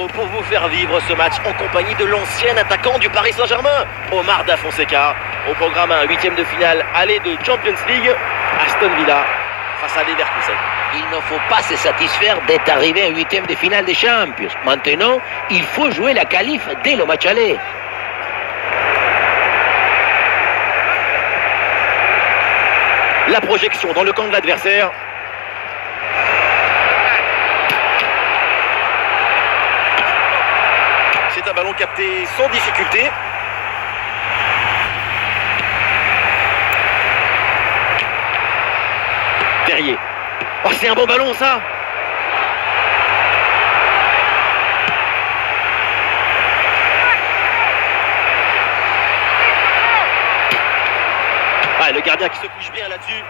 micro pour vous faire vivre ce match en compagnie de l'ancien attaquant du Paris Saint-Germain, Omar Da Fonseca. Au programme, un huitième de finale aller de Champions League, Aston Villa face à Leverkusen. Il ne faut pas se satisfaire d'être arrivé en huitième de finale des Champions. Maintenant, il faut jouer la qualif dès le match aller. La projection dans le camp de l'adversaire. C'est un ballon capté sans difficulté. Terrier. Oh, c'est un bon ballon, ça. Ah, le gardien qui se couche bien là-dessus.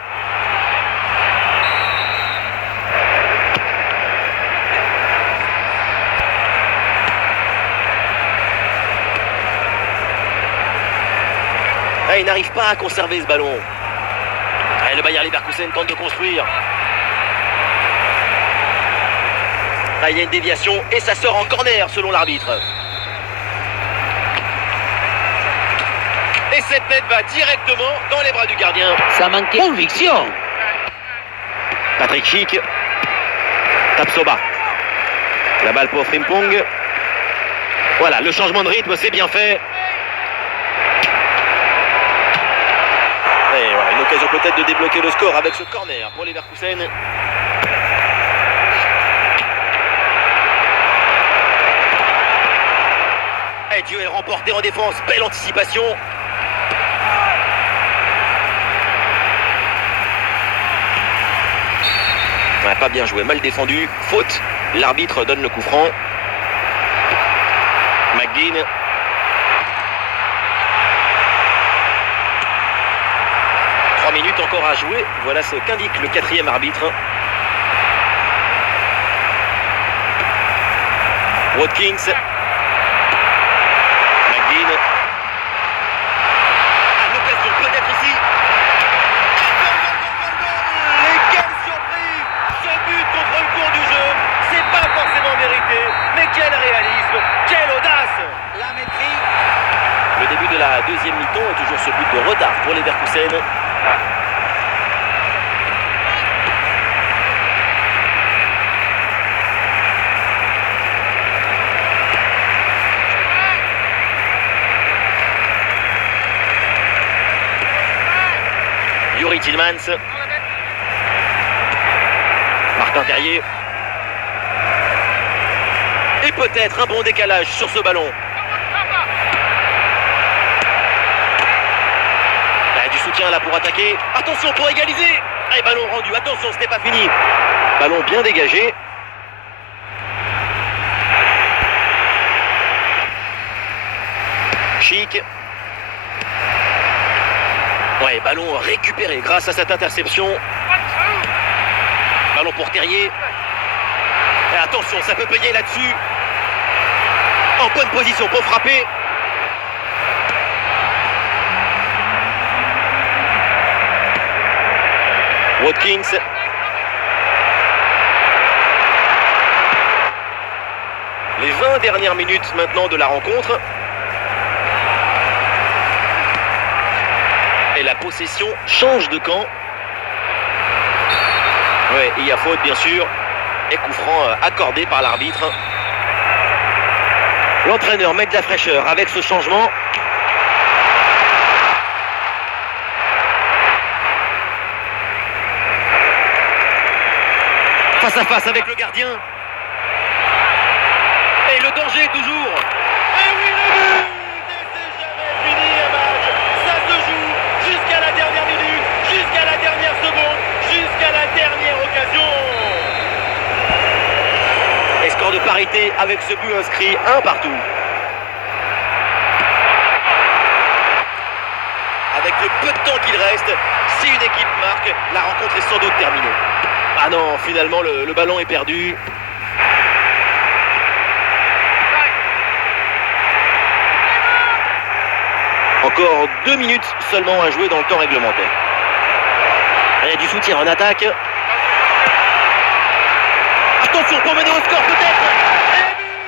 Ah, il n'arrive pas à conserver ce ballon. Ah, le Bayer Leverkusen tente de construire. Ah, il y a une déviation et ça sort en corner selon l'arbitre. Et cette tête va directement dans les bras du gardien. Ça manquait de conviction. Patrick Schick. Tapsoba. La balle pour Frimpong. Voilà, le changement de rythme, c'est bien fait. Et voilà, une occasion peut-être de débloquer le score avec ce corner pour Leverkusen. Et duel remporté en défense, belle anticipation. Ouais, pas bien joué, mal défendu, faute. L'arbitre donne le coup franc. McGinn. Minutes encore à jouer, voilà ce qu'indique le quatrième arbitre. Watkins. McGinn. Ah, l'occasion peut-être ici. Et quelle surprise! Ce but contre le cours du jeu, c'est pas forcément mérité, mais quel réalisme, quelle audace! La maîtrise. Le début de la deuxième mi-temps est toujours ce but de retard pour les Leverkusen. Yuri Tillmans. Martin Terrier. Et peut-être un bon décalage sur ce ballon. Du soutien là pour attaquer. Attention pour égaliser. Et ballon rendu. Attention, ce n'est pas fini. Ballon bien dégagé. Schick. Ouais, ballon récupéré grâce à cette interception. Ballon pour Terrier. Et attention, ça peut payer là-dessus. En bonne position pour frapper. Watkins. Les 20 dernières minutes maintenant de la rencontre. Et la possession change de camp. Ouais, il y a faute bien sûr. Et coup franc accordé par l'arbitre. L'entraîneur met de la fraîcheur avec ce changement. Face à face avec le gardien. Et le danger toujours. Et oui, le but! Et c'est jamais fini un match. Ça se joue jusqu'à la dernière minute, jusqu'à la dernière seconde, jusqu'à la dernière occasion. Et score de parité avec ce but inscrit, un partout. Avec le peu de temps qu'il reste, si une équipe marque, la rencontre est sans doute terminée. Ah non, finalement le ballon est perdu. Encore 2 minutes seulement à jouer dans le temps réglementaire. Il y a du soutien en attaque. Attention pour mener au score peut-être. Et but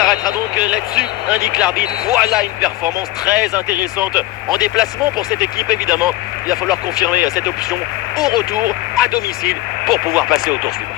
s'arrêtera donc là-dessus, indique l'arbitre. Voilà une performance très intéressante en déplacement pour cette équipe, évidemment. Il va falloir confirmer cette option au retour à domicile pour pouvoir passer au tour suivant.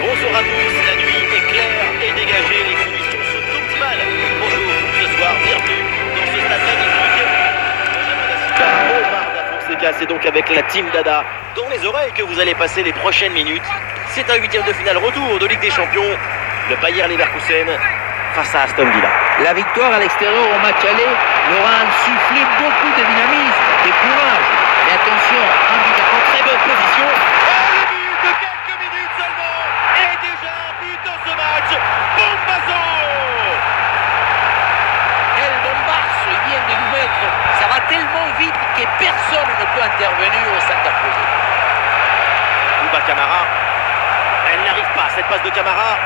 Bonsoir à tous, la nuit est claire et dégagée, les conditions sont optimales pour jouer au foot ce soir. Bienvenue dans ce stade magnifique. Omar Da Fonseca, c'est donc avec la team Dada dans les oreilles que vous allez passer les prochaines minutes. C'est un huitième de finale retour de Ligue des Champions. Le Bayer Leverkusen face à Aston Villa. La victoire à l'extérieur au match aller leur a insufflé beaucoup de dynamisme, de courage. Mais attention, un but à contre. Très bonne position. Oh, le but de quelques minutes seulement. Et déjà un but dans ce match. Bombazo. Quel bombasse il vient de nous mettre. Ça va tellement vite que personne ne peut intervenir au s'interposer. Bouba Camara. Elle n'arrive pas, cette passe de Camara.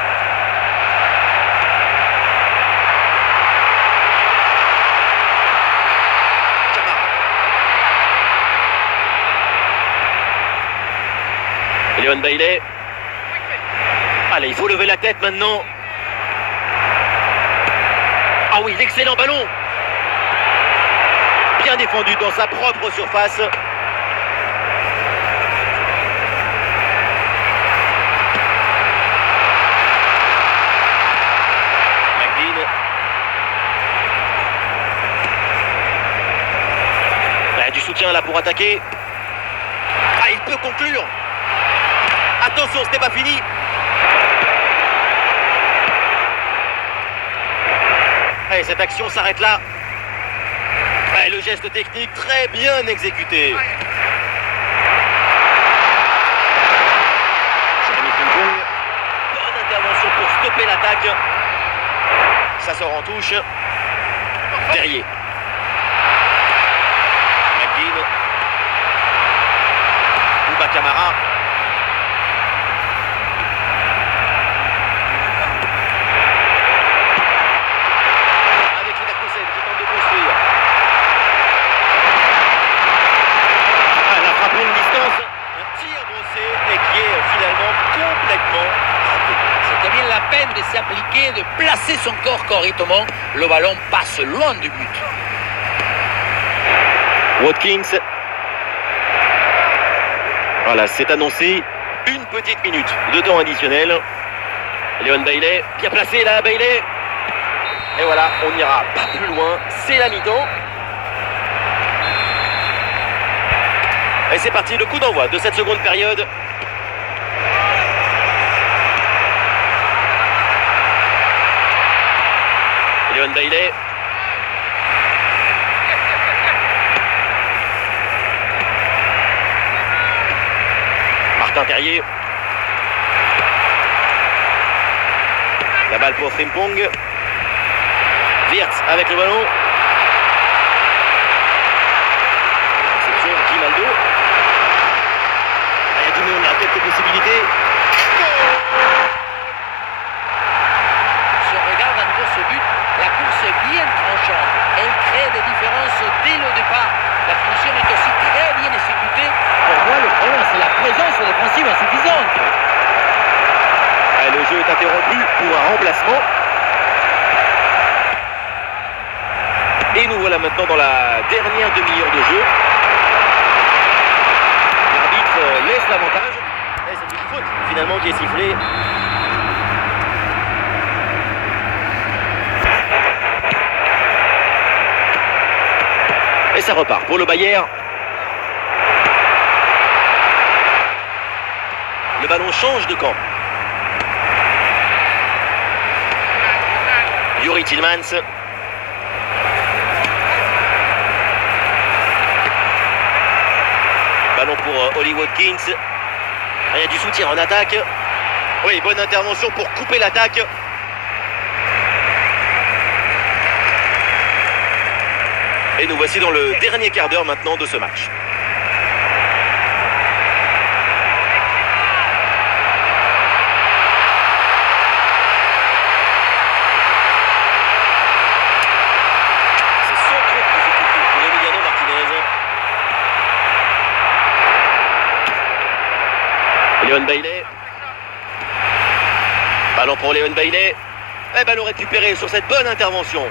Leon Bailey. Allez, il faut lever la tête maintenant. Ah oui, l'excellent ballon. Bien défendu dans sa propre surface. McGinn. Du soutien là pour attaquer. Ah, il peut conclure. Attention, ce n'est pas fini. Allez, cette action s'arrête là. Allez, le geste technique très bien exécuté. Jérémy Frimpong. Bonne intervention pour stopper l'attaque. Ça sort en touche. Terrier. McGinn. Bouba Camara. C'était bien la peine de s'appliquer, de placer son corps correctement. Le ballon passe loin du but. Watkins. Voilà, c'est annoncé. Une petite minute de temps additionnel. Leon Bailey, bien placé là, Bailey. Et voilà, on n'ira pas plus loin. C'est la mi-temps. Et c'est parti, le coup d'envoi de cette seconde période. Leon Bailey. Martin Terrier. La balle pour Frimpong. Wirtz avec le ballon. Réception, Grimaldo. Il y a du monde, il y a quelques possibilités. Si on regarde à nouveau ce but, la course est bien tranchante. Elle crée des différences dès le départ. La finition est aussi très bien exécutée. Pour moi, le problème, c'est la présence défensive insuffisante. Le jeu est interrompu pour un remplacement. Et nous voilà maintenant dans la dernière demi-heure de jeu. L'arbitre laisse l'avantage. Et c'est une faute finalement qui est sifflée. Et ça repart pour le Bayer. Le ballon change de camp. Yuri Tillmans. Ballon pour Ollie Watkins. Il y a du soutien en attaque. Oui, bonne intervention pour couper l'attaque. Et nous voici dans le dernier quart d'heure maintenant de ce match. C'est sans trop de difficulté pour Emiliano Martinez. Léon Bailey. Ballon pour Léon Bailey. Et ballon récupéré sur cette bonne intervention.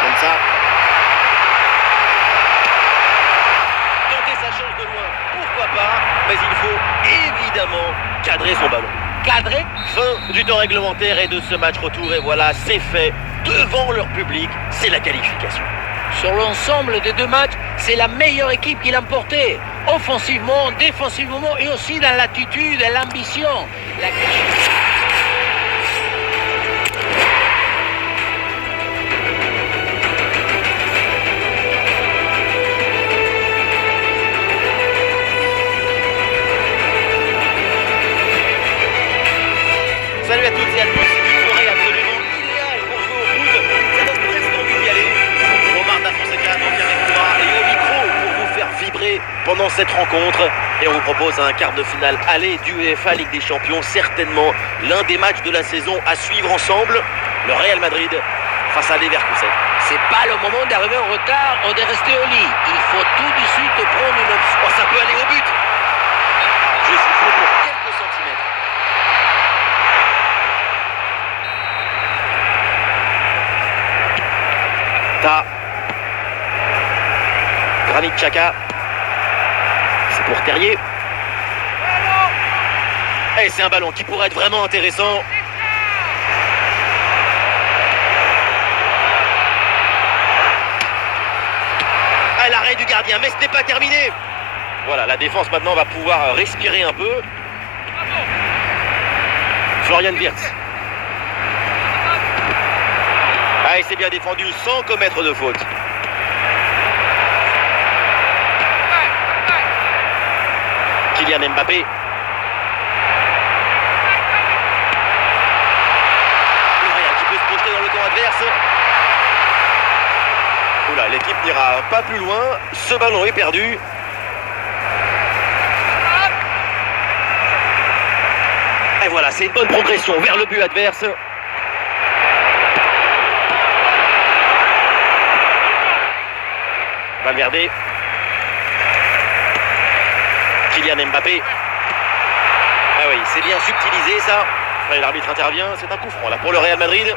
Comme ça. Tenter sa chance de loin, pourquoi pas. Mais il faut évidemment cadrer son ballon. Cadré. Fin du temps réglementaire et de ce match retour. Et voilà, c'est fait. Devant leur public, c'est la qualification. Sur l'ensemble des deux matchs, c'est la meilleure équipe qui l'a emporté. Offensivement, défensivement et aussi dans l'attitude et l'ambition. Salut à toutes et à tous, c'est une soirée absolument idéale pour jouer au foot. Ça donne presque envie d'y aller. Omar Da Fonseca donc avec moi et au micro pour vous faire vibrer pendant cette rencontre. Et on vous propose un quart de finale aller du UEFA Ligue des Champions. Certainement l'un des matchs de la saison à suivre ensemble. Le Real Madrid face à Leverkusen. C'est pas le moment d'arriver en retard ou de rester au lit. Il faut tout de suite prendre une option. Oh, ça peut aller au but. Je suis fou pour quelques centimètres. Granit Xhaka. C'est pour Terrier. Et c'est un ballon qui pourrait être vraiment intéressant. Ah, l'arrêt du gardien, mais ce n'est pas terminé. Voilà, la défense maintenant va pouvoir respirer un peu. Florian Wirtz. Ah, il s'est bien défendu sans commettre de faute. Kylian Mbappé. Le Real qui peut se projeter dans le camp adverse. Oula, l'équipe n'ira pas plus loin. Ce ballon est perdu. Et voilà, c'est une bonne progression vers le but adverse. Valverde. Kylian Mbappé. Ah oui, c'est bien subtilisé ça. Ouais, l'arbitre intervient, c'est un coup franc là pour le Real Madrid.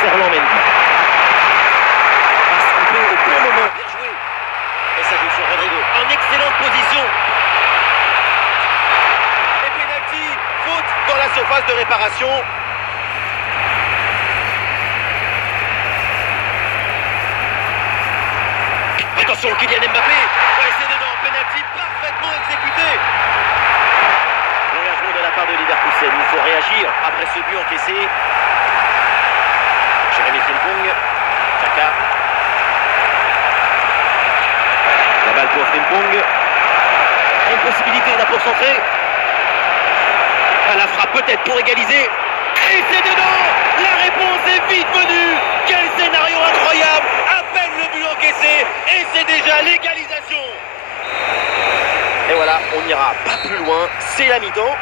Ferland Mendy. Passe un peu au bon moment. Bien joué. Et ça joue sur Rodrigo. En excellente position. Et penalty. Faute dans la surface de réparation. Attention, Kylian Mbappé. Ouais, c'est dedans. Penalty parfaitement exécuté. L'engagement de la part de Leverkusen. Il faut réagir après ce but encaissé. Jérémy Frimpong. Xhaka. La balle pour Frimpong. Une possibilité là pour centrer. À la frappe peut-être pour égaliser. Et c'est dedans. La réponse est vite venue. Quel scénario incroyable. À peine le but encaissé. Et c'est déjà l'égalisation. Et voilà, on n'ira pas plus loin. C'est la mi-temps.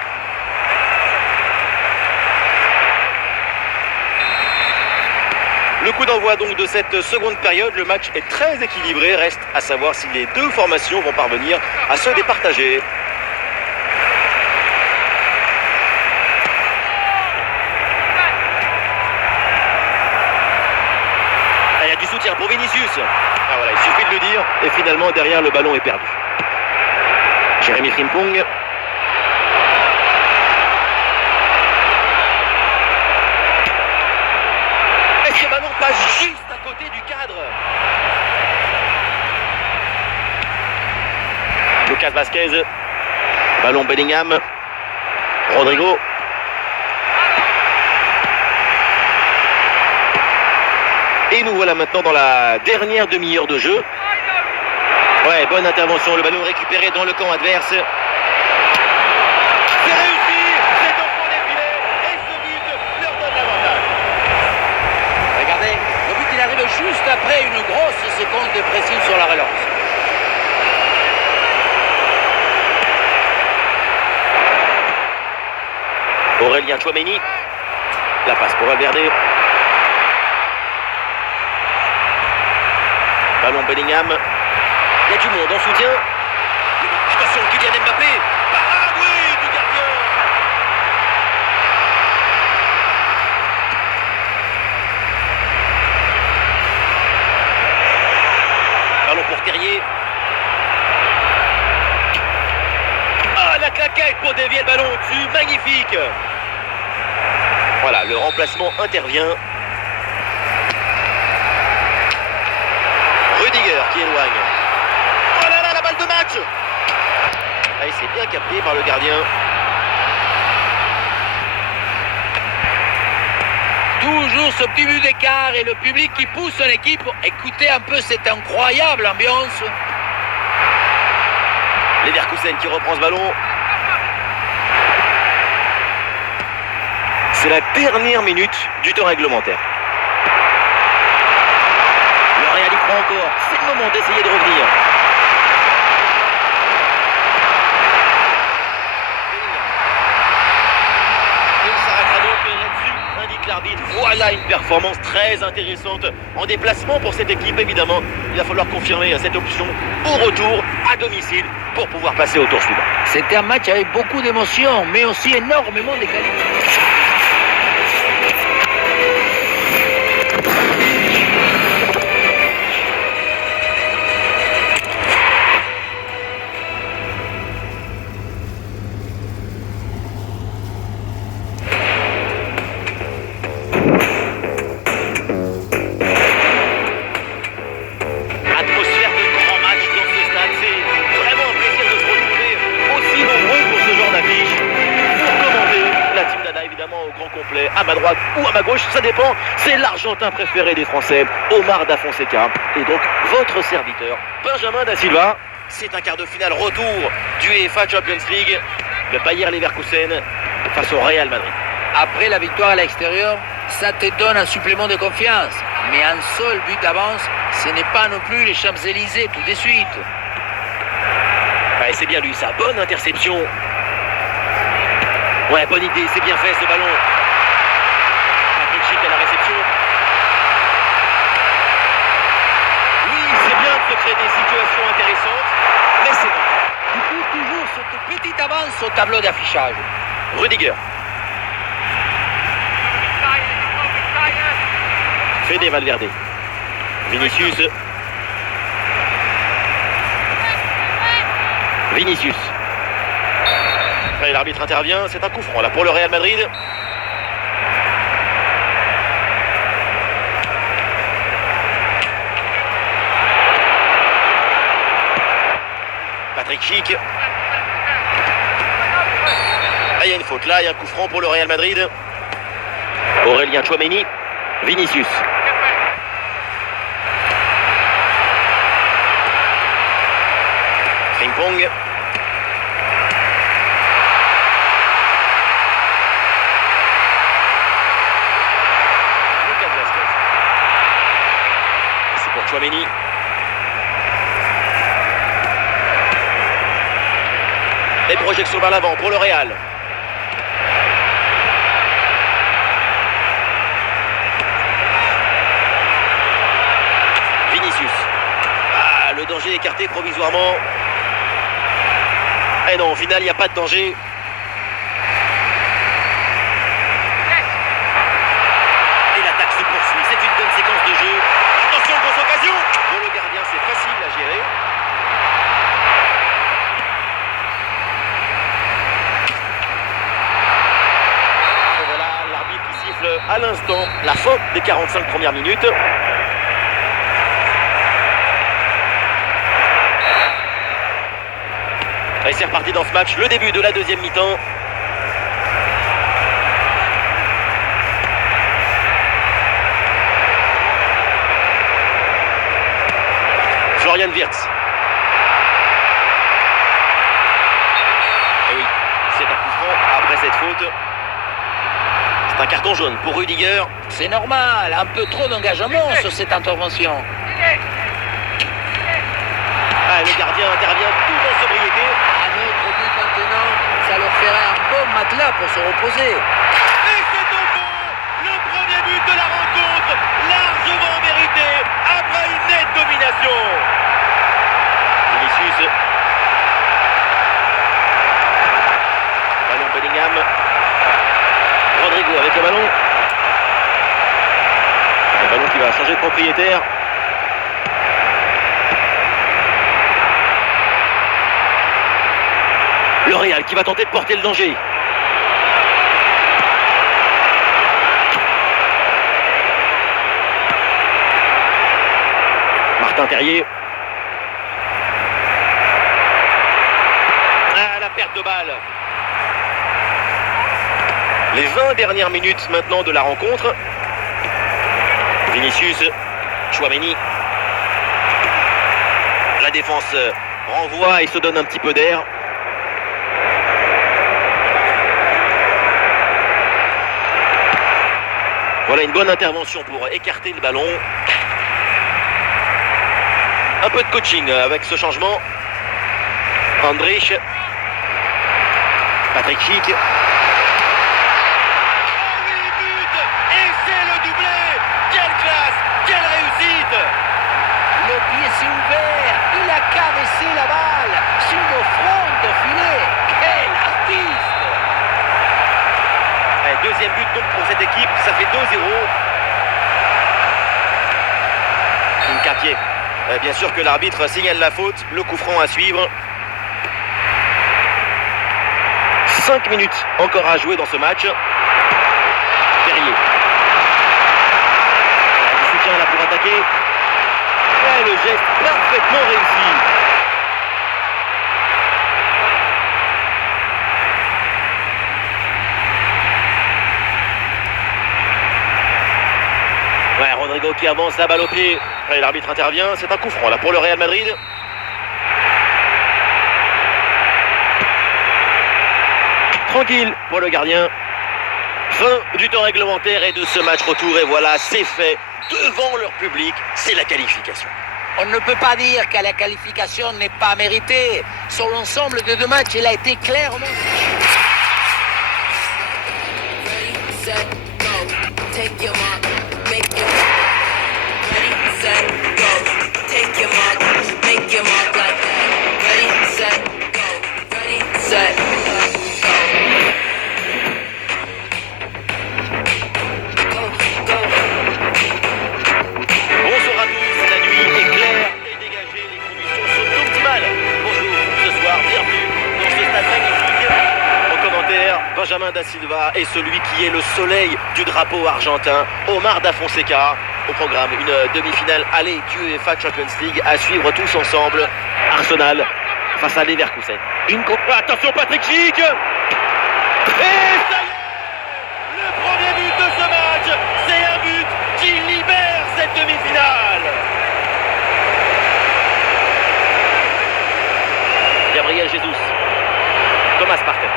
Le coup d'envoi donc de cette seconde période, le match est très équilibré. Reste à savoir si les deux formations vont parvenir à se départager. Ah, il y a du soutien pour Vinicius. Ah voilà, il suffit de le dire. Et finalement, derrière, le ballon est perdu. Jérémy Frimpong. Ce ballon passe juste à côté du cadre. Lucas Vazquez. Ballon Bellingham. Rodrigo. nous voilà maintenant dans la dernière demi-heure de jeu. Ouais, bonne intervention, le ballon récupéré dans le camp adverse. C'est réussi, c'est au fond des filets et ce but leur donne l'avantage. Regardez, le but il arrive juste après une grosse séquence de pressing sur la relance. Aurélien Tchouaméni, la passe pour Valverde. Ballon Bellingham. Il y a du monde en soutien. Attention, Kylian Mbappé. Parade, oui, du gardien. Ballon pour Terrier. Ah, la claquette pour dévier le ballon au-dessus. Magnifique. Voilà, le remplacement intervient. Rudiger qui éloigne. Oh là là, la balle de match. Et c'est bien capté par le gardien. Toujours ce petit but d'écart et le public qui pousse son équipe. Écoutez un peu cette incroyable ambiance. Leverkusen qui reprend ce ballon. C'est la dernière minute du temps réglementaire. Le Real y prend encore. C'est le moment d'essayer de revenir. Il s'arrêtera donc là-dessus, indique l'arbitre. Voilà une performance très intéressante en déplacement pour cette équipe. Évidemment, il va falloir confirmer cette option au retour à domicile pour pouvoir passer au tour suivant. C'était un match avec beaucoup d'émotions, mais aussi énormément de qualité. Atmosphère de grand match dans ce stade. C'est vraiment un plaisir de se retrouver aussi nombreux pour ce genre d'affiche. Pour commenter la team Dada, évidemment, au grand complet, à ma droite ou à ma gauche, ça dépend. C'est l'Argentin préféré des Français, Omar Da Fonseca. Et donc, votre serviteur, Benjamin Da Silva. C'est un quart de finale retour du UEFA Champions League. Le Bayer Leverkusen face au Real Madrid. Après la victoire à l'extérieur, ça te donne un supplément de confiance. Mais un seul but d'avance, ce n'est pas non plus les Champs-Élysées tout de suite. Ouais, c'est bien lui, sa bonne interception. Ouais, bonne idée, c'est bien fait ce ballon. Patrick Schick à la réception. Oui, c'est bien de se créer des situations intéressantes, mais c'est bon. Du coup, toujours cette petite avance au tableau d'affichage. Rudiger. Fede Valverde. Vinicius. Vinicius. Et l'arbitre intervient, c'est un coup franc là pour le Real Madrid. Patrick Schick. Ah, il y a une faute là, il y a un coup franc pour le Real Madrid. Aurélien Tchouaméni. Vinicius. Ping-pong. Lucas Vazquez. C'est pour Tchouaméni. Et projection vers l'avant pour le Real. Vinicius. Ah, le danger écarté provisoirement. Et non, au final, il n'y a pas de danger. Et l'attaque se poursuit. C'est une bonne séquence de jeu. Attention, grosse occasion. Pour le gardien, c'est facile à gérer. Et voilà, l'arbitre qui siffle à l'instant la fin des 45 premières minutes. Et c'est reparti dans ce match, le début de la deuxième mi-temps. Florian Wirtz. Et oui, c'est un coup franc après cette faute. C'est un carton jaune pour Rudiger. C'est normal, un peu trop d'engagement sur cette intervention. Ah, le gardien intervient tout en sobriété. Un autre but maintenant, ça leur ferait un bon matelas pour se reposer. Et c'est au fond le premier but de la rencontre, largement mérité après une nette domination. Vinicius. Ballon Bellingham. Rodrigo avec le ballon. Le ballon qui va changer de propriétaire. Le Real qui va tenter de porter le danger. Martin Terrier. Ah, la perte de balle. Les 20 dernières minutes maintenant de la rencontre. Vinicius, Tchouaméni. La défense renvoie et se donne un petit peu d'air. Voilà une bonne intervention pour écarter le ballon. Un peu de coaching avec ce changement. Andrich. Patrick Schick. Oh oui, but! Et c'est le doublé! Quelle classe! Quelle réussite! Le pied s'est ouvert, il a caressé la balle sur le front de filet. Quel artiste! Deuxième but donc pour cette équipe, ça fait 2-0. Hincapié. Bien sûr que l'arbitre signale la faute, le coup franc à suivre. 5 minutes encore à jouer dans ce match. Terrier. Du soutien là pour attaquer. Et le geste parfaitement réussi. Ouais, Rodrigo qui avance, la balle au pied. Et l'arbitre intervient, c'est un coup franc là pour le Real Madrid. Tranquille pour le gardien. Fin du temps réglementaire et de ce match retour. Et voilà, c'est fait devant leur public. C'est la qualification. On ne peut pas dire que la qualification n'est pas méritée. Sur l'ensemble des deux matchs, il a été clairement... Take your mark, make your ready, set, go. Take your mark, make your mark like that. Ready, set, go. Ready, set, go. Go, go. Bonsoir à tous, la nuit est claire et dégagée, les conditions sont optimales. Bonjour ce soir, bienvenue dans ce stade magnifique. Au commentaire, Benjamin Da Silva est celui qui est le soleil du drapeau argentin, Omar Da Fonseca. Au programme, une demi-finale aller du UEFA Champions League à suivre tous ensemble. Arsenal face à Leverkusen. Attention Patrick Schick. Et ça y est, le premier but de ce match, c'est un but qui libère cette demi-finale. Gabriel Jesus. Thomas Partey.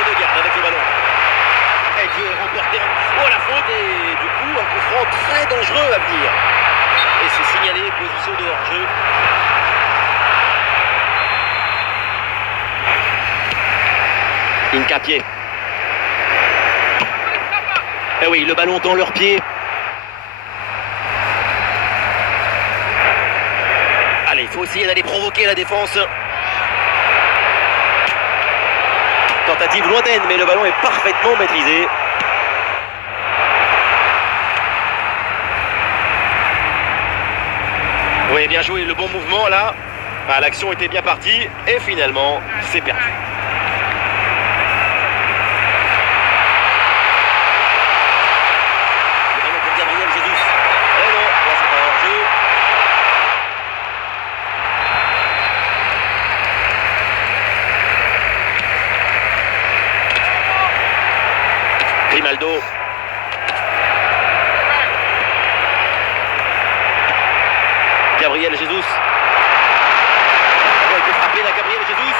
Odegaard avec le ballon. Et Dieu est remporté. Oh la faute et du coup un coup franc très dangereux à venir. Et c'est signalé, position de hors-jeu. Hincapié. Eh oui, le ballon dans leurs pieds. Allez, il faut essayer d'aller provoquer la défense. Tentative lointaine, mais le ballon est parfaitement maîtrisé. Oui, bien joué, le bon mouvement là. Bah, l'action était bien partie et finalement, c'est perdu. Le ballon pour Gabriel Jesus. Eh non, là c'est un hors-jeu. Grimaldo. Gabriel Jesus. Ouais, il peut frapper là, Gabriel Jesus.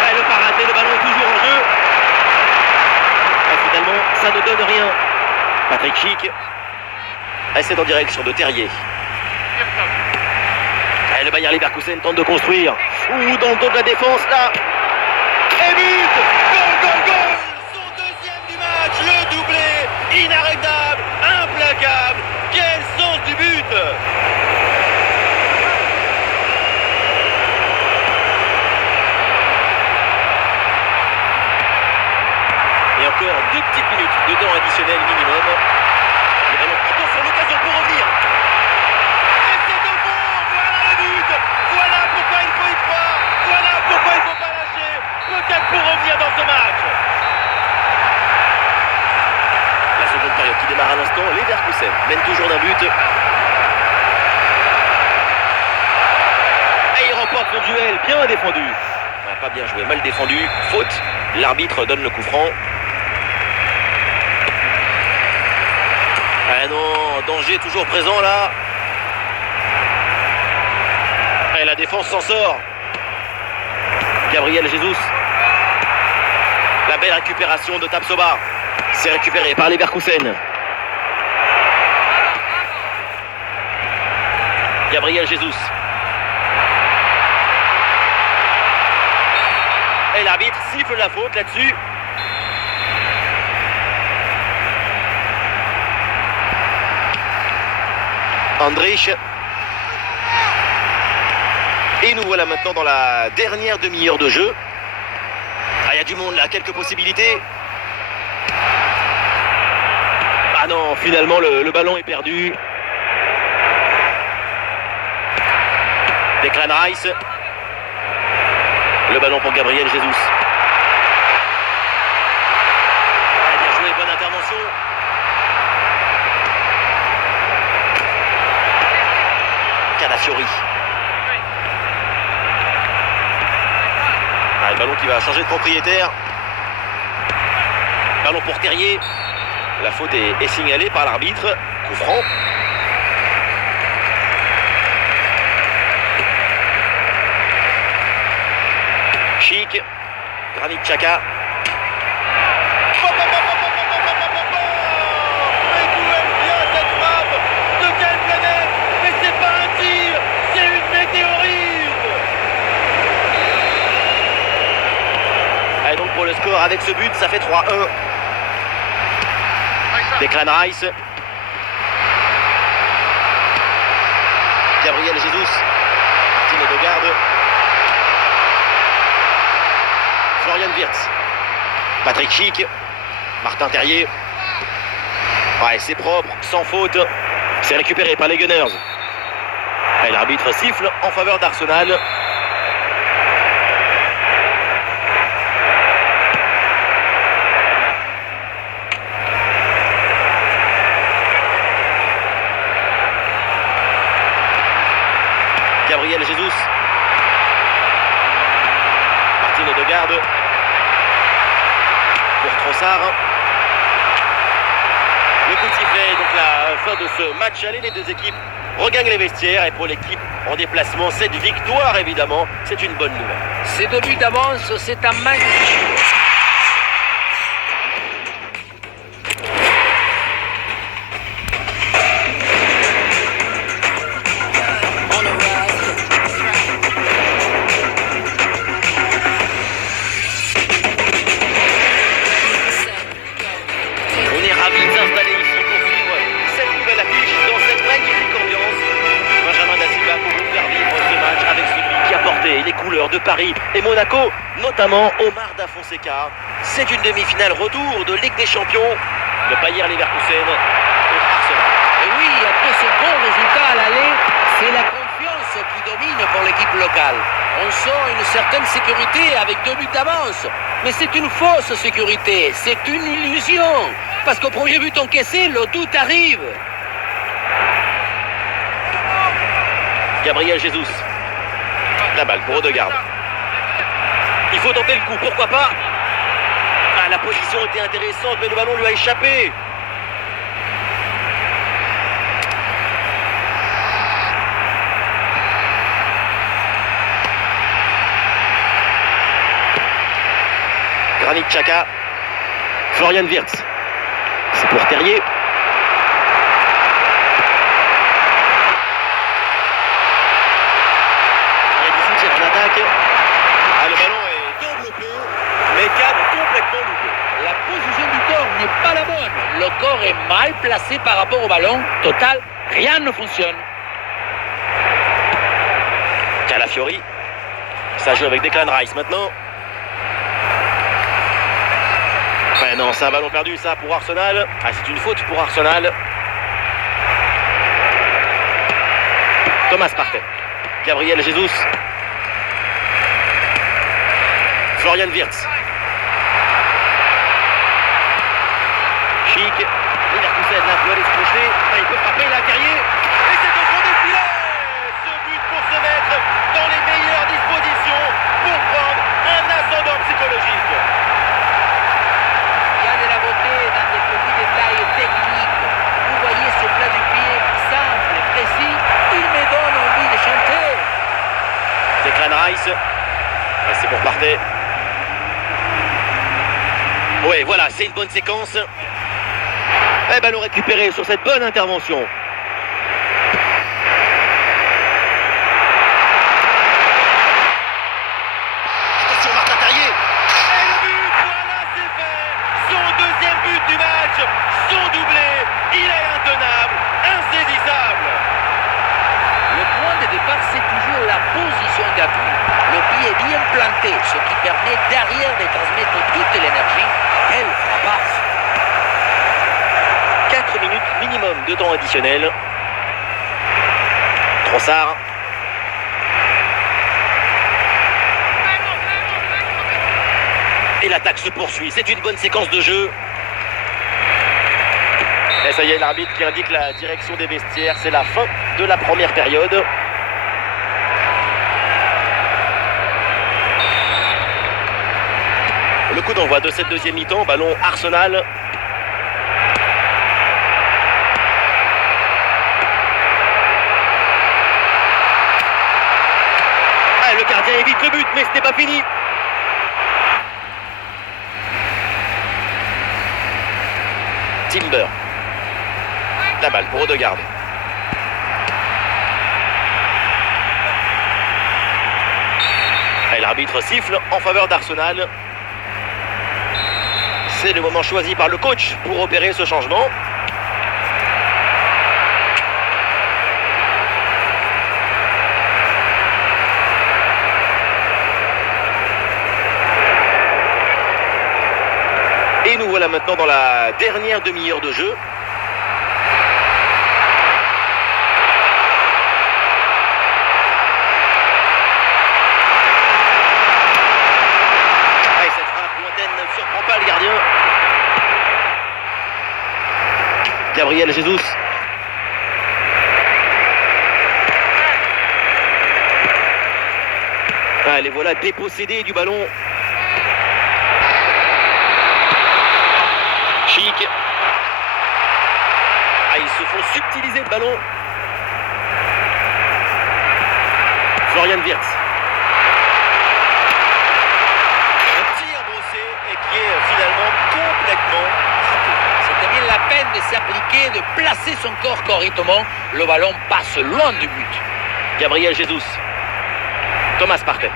Ouais, le pas raté, le ballon est toujours en jeu. Et finalement, ça ne donne rien. Patrick Schick. C'est en direction de Terrier. Et le Bayer Leverkusen tente de construire. Ouh, dans le dos de la défense, là. Et but! Goal, goal, goal! Son deuxième du match, le doublé. Inarrêtable, implacable. Quel sens du but! Et encore 2 petites minutes de temps additionnel minimum. Le ballon attention, l'occasion pour revenir. Et c'est au fond, voilà le but. Voilà pourquoi il faut y croire. Voilà pourquoi il ne faut pas lâcher. Peut-être pour revenir dans ce match. La seconde période qui démarre à l'instant, Leverkusen mène toujours d'un but. Et il remporte le duel, bien défendu. Pas bien joué, mal défendu, faute. L'arbitre donne le coup franc. Ah non, danger toujours présent là. Et la défense s'en sort. Gabriel Jesus. La belle récupération de Tapsoba. C'est récupéré par Leverkusen. Gabriel Jesus. Et l'arbitre siffle la faute là-dessus. Andrich. Et nous voilà maintenant dans la dernière demi-heure de jeu. Ah, il y a du monde là, quelques possibilités. Ah non, finalement le ballon est perdu. Declan Rice. Le ballon pour Gabriel Jesus. Ah, bien joué, bonne intervention. Calafiori. Ah, le ballon qui va changer de propriétaire. Ballon pour Terrier. La faute est signalée par l'arbitre. Coup franc. Schick. Granit Xhaka. Mais d'où elle vient cette frappe? De quelle planète? Mais c'est pas un tir, c'est une météorite. Allez, donc pour le score avec ce but, ça fait 3-1. Declan Rice. Gabriel Jesus. Martin Odegaard. Florian Wirtz. Patrick Schick. Martin Terrier. Ouais, c'est propre, sans faute. C'est récupéré par les Gunners. Et l'arbitre siffle en faveur d'Arsenal. Gabriel Jesus. Martin Odegaard. Pour Trossard. Le coup de sifflet, donc la fin de ce match aller, les deux équipes regagnent les vestiaires et pour l'équipe en déplacement, cette victoire évidemment, c'est une bonne nouvelle. Ces 2 buts d'avance, c'est un match. On a ride. On est ravis de s'installer ici pour suivre cette nouvelle affiche dans cette magnifique ambiance. Benjamin Da Silva pour vous faire vivre ce match avec celui qui a porté les couleurs de Paris et Monaco, notamment Omar Da Fonseca. C'est une demi-finale retour de Ligue des Champions. Le Bayer Leverkusen contre Arsenal. Et oui, après ce bon résultat à l'aller, c'est la confiance qui domine pour l'équipe locale. On sent une certaine sécurité avec 2 buts d'avance. Mais c'est une fausse sécurité, c'est une illusion. Parce qu'au premier but encaissé, le doute arrive. Gabriel Jesus. La balle pour Odegaard. Il faut tenter le coup, pourquoi pas. Ah, la position était intéressante, mais le ballon lui a échappé. Granit Xhaka. Florian Wirtz. C'est pour Terrier. Il y a du soutien en attaque. Ah, le ballon est enveloppé, mais cadre complètement loupé. La position du corps n'est pas la bonne. Le corps est mal placé par rapport au ballon. Total, rien ne fonctionne. Calafiori. Ça joue avec Declan Rice maintenant. Ouais, non, c'est un ballon perdu ça pour Arsenal. Ah, c'est une faute pour Arsenal. Thomas Partey. Gabriel Jesus. Florian Wirtz. Chic. Leverkusen là peut aller se projeter. Ah, il peut frapper là, Terrier. Et c'est au fond des filets. Ce but pour se mettre dans les meilleures dispositions pour prendre un ascendant psychologique. Il y a de la beauté dans des petits détails techniques. Vous voyez ce plat du pied simple, précis. Il me donne envie de chanter. Declan Rice. Et c'est pour Partey. Ouais, voilà, c'est une bonne séquence. Et ballon récupéré sur cette bonne intervention. Attention, Martin Terrier. Et le but, voilà, c'est fait. Son deuxième but du match, son doublé. Il est intenable, insaisissable. Le point de départ, c'est toujours la position d'appui. Le pied est bien planté, ce qui permet derrière de transmettre toute l'énergie. Quelle frappasse! 4 minutes minimum de temps additionnel. Trossard. Et l'attaque se poursuit. C'est une bonne séquence de jeu. Et ça y est, l'arbitre qui indique la direction des vestiaires. C'est la fin de la première période. Le coup d'envoi de cette deuxième mi-temps. Ballon Arsenal. Ah, le gardien évite le but, mais ce n'est pas fini. Timber. La balle pour Odegaard. Et l'arbitre siffle en faveur d'Arsenal. C'est le moment choisi par le coach pour opérer ce changement. Et nous voilà maintenant dans la dernière demi-heure de jeu. Allez, cette frappe lointaine ne surprend pas le gardien. Gabriel Jesus. Ah, les voilà dépossédés du ballon. Chic. Ah, ils se font subtiliser le ballon. Florian Wirtz. Un tir brossé et qui est finalement complètement raté. C'était bien la peine de s'appliquer, de placer son corps correctement. Le ballon passe loin du but. Gabriel Jesus. Thomas Partey.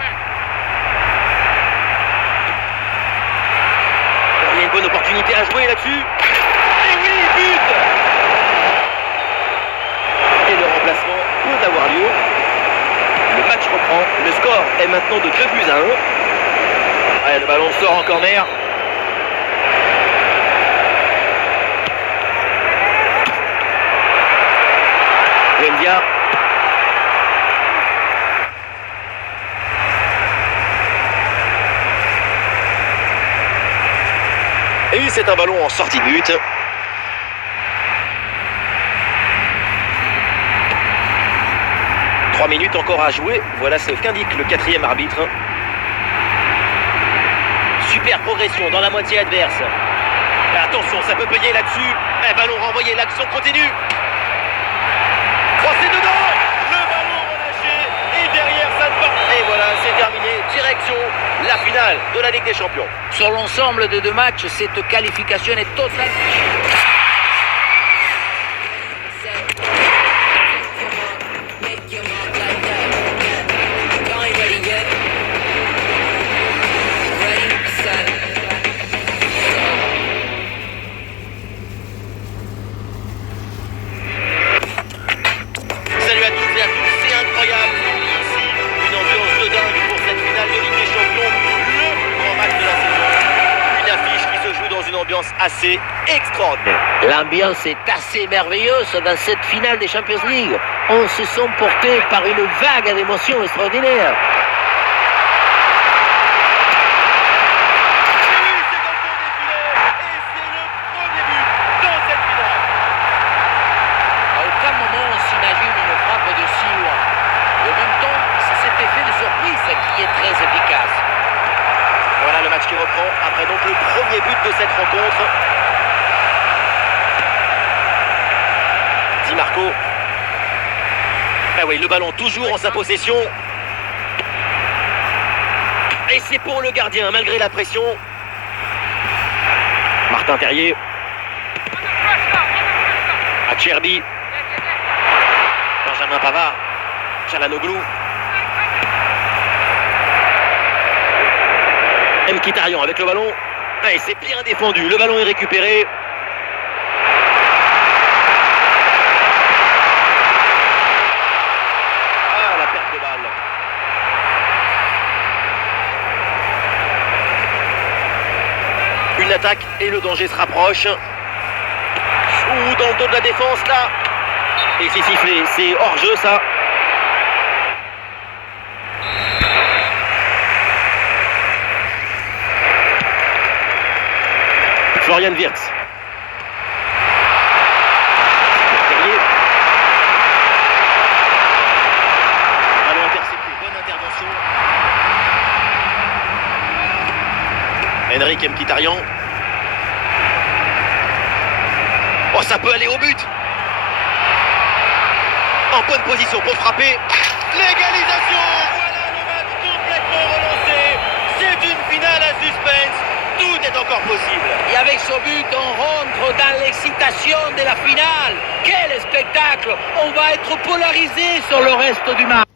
Il y a une bonne opportunité à jouer là-dessus. Et oui, but! Et le remplacement peut avoir lieu. Le match reprend. Le score est maintenant de 2-1. Ouais, le ballon sort en corner. Wendia. Et c'est un ballon en sortie de but. Trois minutes encore à jouer. Voilà ce qu'indique le quatrième arbitre. Super progression dans la moitié adverse. Mais attention, ça peut payer là-dessus. Un ballon renvoyé, l'action continue. Oh, c'est dedans. Le ballon relâché. Et derrière, ça ne part. Et voilà, c'est terminé. Direct direction la finale de la Ligue des Champions. Sur l'ensemble des deux matchs, cette qualification est totale. Make your mark like that. Y'all ain't ready yet. Ready, set, Salut à toutes et à tous, c'est incroyable. Ici, une ambiance de dingue pour cette finale de Ligue des Champions, le plus grand match de la saison. Une affiche qui se joue dans une ambiance assez extraordinaire. L'ambiance est assez merveilleuse dans cette finale des Champions League. On se sent porté par une vague d'émotions extraordinaires. Oui, c'est dans le fond des filets et c'est le premier but dans cette finale. À aucun moment on s'imagine une frappe de si loin. Et en même temps, c'est cet effet de surprise qui est très efficace. Voilà le match qui reprend après donc le premier but de cette rencontre. Di Marco. Ah oui, le ballon toujours en sa possession. Et c'est pour le gardien, malgré la pression. Martin Terrier. Acerbi. Benjamin Pavard. Çalhanoğlu. Mkhitaryan avec le ballon. Et c'est bien défendu. Le ballon est récupéré. Ah, la perte de balle. Une attaque et le danger se rapproche. Ouh, dans le dos de la défense là. Et c'est sifflé. C'est hors-jeu ça. Florian Wirtz. Ballon intercepté, bonne intervention. Henrik Mkhitaryan. Oh, ça peut aller au but. En bonne position pour frapper. L'égalisation. Voilà le match complètement relancé. C'est une finale à suspense. Tout est encore possible. Et avec ce but, on rentre dans l'excitation de la finale. Quel spectacle! On va être polarisé sur le reste du match.